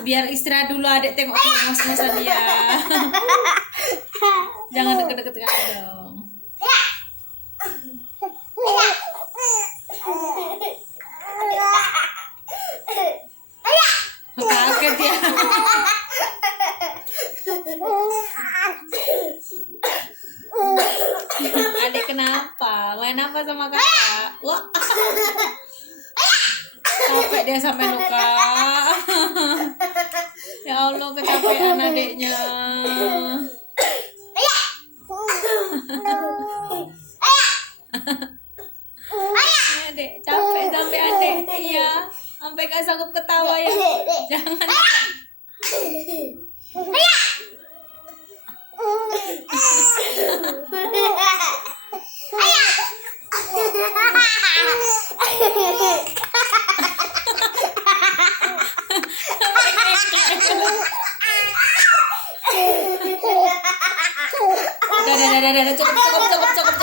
Biar istirahat dulu adek, tengok ngos-ngosan dia. Jangan deket-deket kan dong. Kaget ya. Adik kenapa? Main apa sama kakak? Wah. Capek dia sampai luka. Ya Allah, kecapean adiknya. Adik capek sampai adik. Iya, sampai gak sanggup ketawa ya. Jangan.